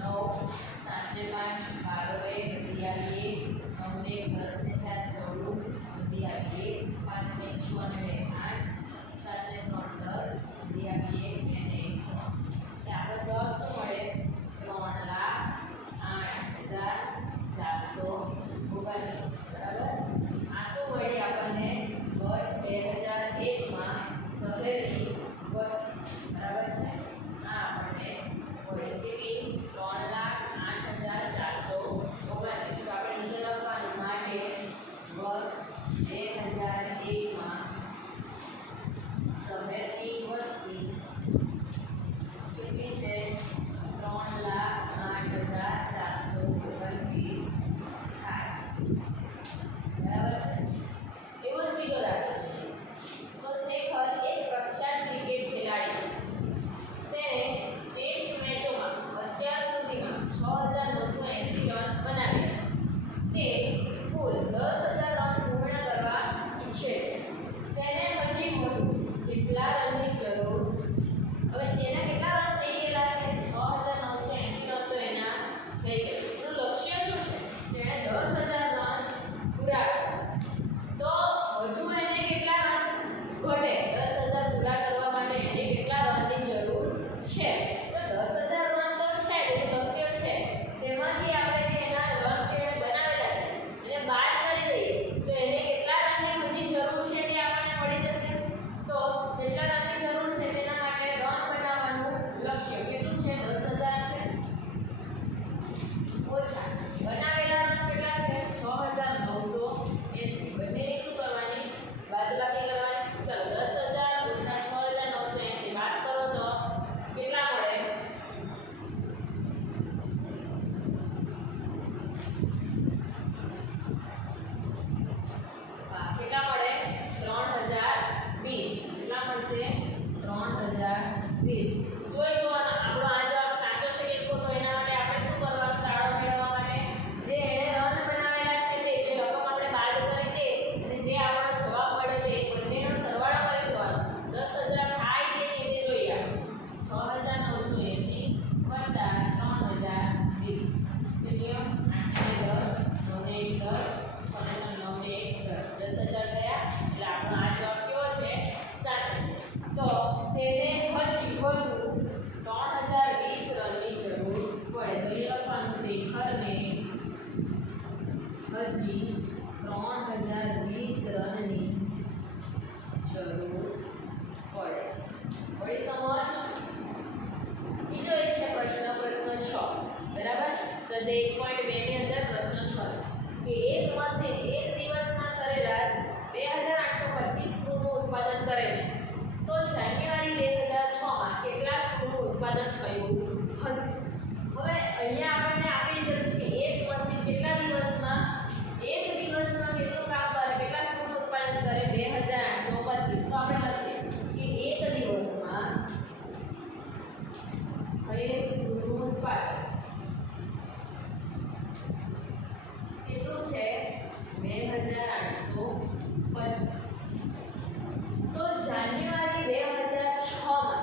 7 ને 5 12 વધી આવી 1 9 ને 10 ને 4 14 વધી આવી 5 ને 6 અને 8 7 ને 3 10 વધી આવી 1 અને 1 આપણો જવાબ શું મળે 3,08,439 બરાબર આ શું મળી આપણને વર્ષ 2001 માં શહેરી વસ્તી બરાબર છે આ આપણને મળી કેટલી 3,08,439 તો આપણે નીચે લખવાનું માટે વર્ષ 2001 માં શહેરની વસ્તી કેટલી છે 3,08,429 થાય બરાબર છે એવો જ બીજો દાખલો છે તો શેખર એક પ્રખ્યાત ક્રિકેટ ખેલાડી છે તેણે ટેસ્ટ મેચોમાં અત્યાર સુધીમાં 6,980 રન બનાવ્યા તે કુલ 10,000 રન પૂર્ણ કરવા ઈચ્છે છે તેને હજી વધુ કેટલા રનની જરૂર છે હવે તેના કેટલા રન થઈ ગયેલા છે 6,980 રન તો એના થઈ ગયા એનું લક્ષ્ય શું છે તેણે 10,000 રન પૂરા તો હજુ એને કેટલા રન ઘટે 10,000 પૂરા કરવા માટે એને કેટલા રનની જરૂર છે તો 10,000 રન તો છે એનું લક્ષ્ય છે તેમાંથી આપણે જે એના રન જે બનાવેલા છે એને બાદ કરી દઈએ તો એને કેટલા રનની હજી જરૂર છે તે આપણને મળી જશે તો જેટલા રનની જરૂર છે તેના માટે રન બનાવવાનું લક્ષ્ય કેટલું છે 10,000 છે ઓછા બનાવેલા રન કેટલા છે 6,980 બંનેની શું કરવાની બાદબાકી કરવાની ચલો 10,000 ઓછા 6,980 બાદ કરો તો કેટલા મળે કેટલા મળે 3,020 કેટલા મળશે 3,020 જોઈ જોવાનો આપણો આ જવાબ સાચો છે કે ખોટો એના માટે આપણે શું કરવાનું તાળો મેળવવા માટે જે એને રન બનાવેલા છે તે જે રકમ આપણે બાદ કરી દે અને જે આપણો જવાબ મળે તે બંનેનો સરવાળો કરી દેવાનો 10,000 થાય કે નહીં તે જોઈ આપણે 6,980 વત્તા 3,020 શૂન્ય 8 ને 10 9 ને 10 અને 9 ને 10 10,000 થયા એટલે આપણો આ જવાબ કેવો છે સાચો છે તો તેને હજી વધુ 3,020 રનની જરૂર પડે તો એ લખવાનું શેખરને હજી 3,020 રનની જરૂર પડે પડી સમજ બીજો એક છે પ્રશ્ન 6 બરાબર સ્વાધ્યાય 1.2 ની અંદર પ્રશ્ન 6 કે એક મશીન એક દિવસમાં સરેરાશ 2,825 સ્ક્રૂનું ઉત્પાદન કરે છે તો જાન્યુઆરી 2006 માં કેટલા સ્ક્રૂનું ઉત્પાદન થયું હશે હવે અહીંયા આપણને આપી દીધું છે કે એક મશીન કેટલા દિવસમાં એક દિવસમાં કેટલું કામ કરે કેટલા સ્ક્રૂનું ઉત્પાદન કરે 2,825 તો આપણે લખીએ કે એક દિવસમાં કઈ સ્ક્રૂનું ઉત્પાદન કેટલું છે 2,825 તો જાન્યુઆરી 2006 માં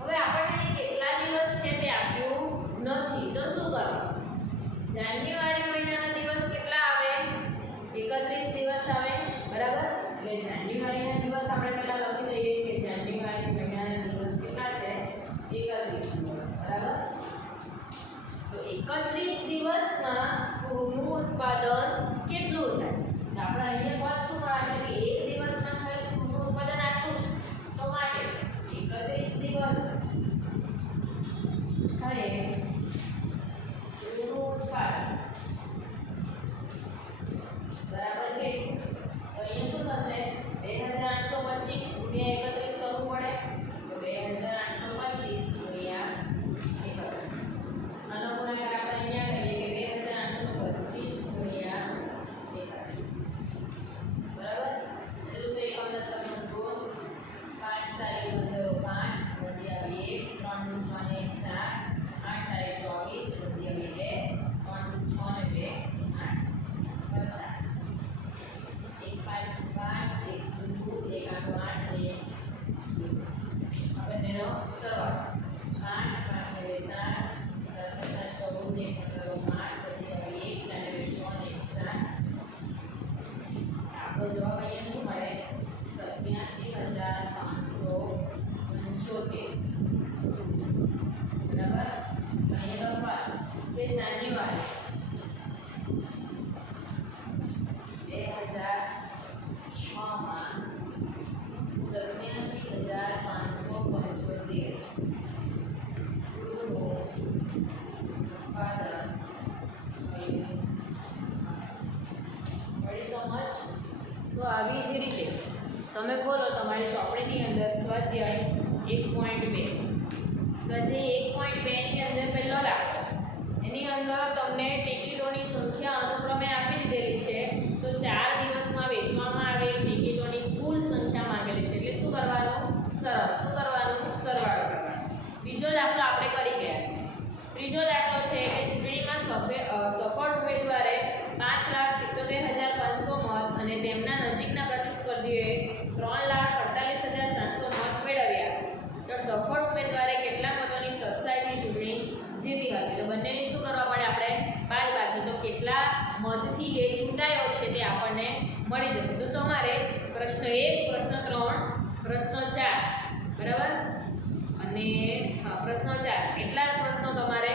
હવે આપણને કેટલા દિવસ છે તે આપ્યું નથી તો શું કરવું જાન્યુઆરી મહિનાના દિવસ કેટલા આવે 31 દિવસ આવે બરાબર એટલે જાન્યુઆરીના દિવસ આપણે પહેલા લખી દઈએ કે જાન્યુઆરી મહિનાના દિવસ કેટલા છે 31 દિવસ બરાબર તો 31 દિવસમાં સ્ક્રૂનું ઉત્પાદન કેટલું થાય તો આપણે અહીંયા પદ શું મળશે કે એક દિવસમાં થયેલ સ્ક્રૂનું ઉત્પાદન આટલું છે તો માટે 31 દિવસ થાય સ્ક્રૂનું ઉત્પાદન બરાબર કેટલું તો અહીંયા શું થશે 2,825 ગુણ્યા 31 કરવું પડે તો 2,825 ગુણ્યા 31 આનો ગુણાકાર આપણે અહીંયા કરીએ કે 2,825 ગુણ્યા 31 બરાબર એટલું તો એકમ દશકનો 16 5 તારીખ 15 5 વધી આવી 1 3 6 ને 7 8 તમે ખોલો તમારી ચોપડીની અંદર સ્વાધ્યાય 1.2. સ્વાધ્યાય 1.2 ની અંદર પહેલો દાખલો છે. એની અંદર તમને ટિકિટોની સંખ્યા અનુક્રમે આપી દીધેલી છે. તો 4 દિવસમાં વેચવામાં આવેલી ટિકિટોની કુલ સંખ્યા માંગેલી છે. એટલે શું કરવાનું? સરવાળો કરવાનો. બીજો દાખલો આપણે કરી ગયા છે. ત્રીજો દાખલો છે કે ચૂંટણીમાં સફળ ઉમેદવારે 5,77,500 મત અને તેમના નજીકના પ્રતિસ્પર્ધીઓએ 3,48,700 મત મેળવ્યા. તો સફળ ઉમેદવારે કેટલા મતોની સરસાઈથી ચૂંટણી જીતી હતી? તો બંનેની શું કરવા પડે? આપણે બાદબાકી. તો કેટલા મતથી એ ચૂંટાયો છે તે આપણને મળી જશે. તો તમારે પ્રશ્ન 1, પ્રશ્ન 3, પ્રશ્ન 4 બરાબર અને પ્રશ્ન 4 એટલા પ્રશ્નો તમારે